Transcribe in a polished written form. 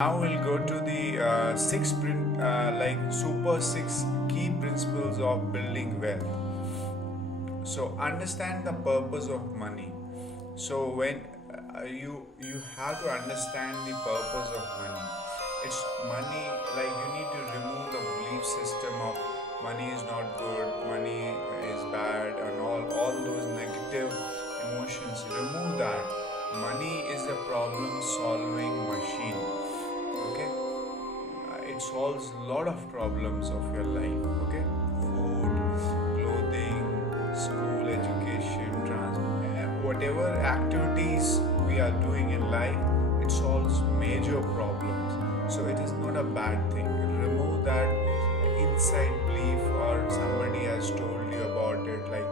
Now we'll go to the super six key principles of building wealth. So understand the purpose of money. So when you have to understand the purpose of money. It's money, like you need to remove the belief system of money is not good, money is bad, and all those negative emotions. Remove that. Money is a problem solving machine. Okay, it solves a lot of problems of your life. Okay, food, clothing, school, education, whatever activities we are doing in life, it solves major problems. So it is not a bad thing. Remove that inside belief or somebody has told you about it, like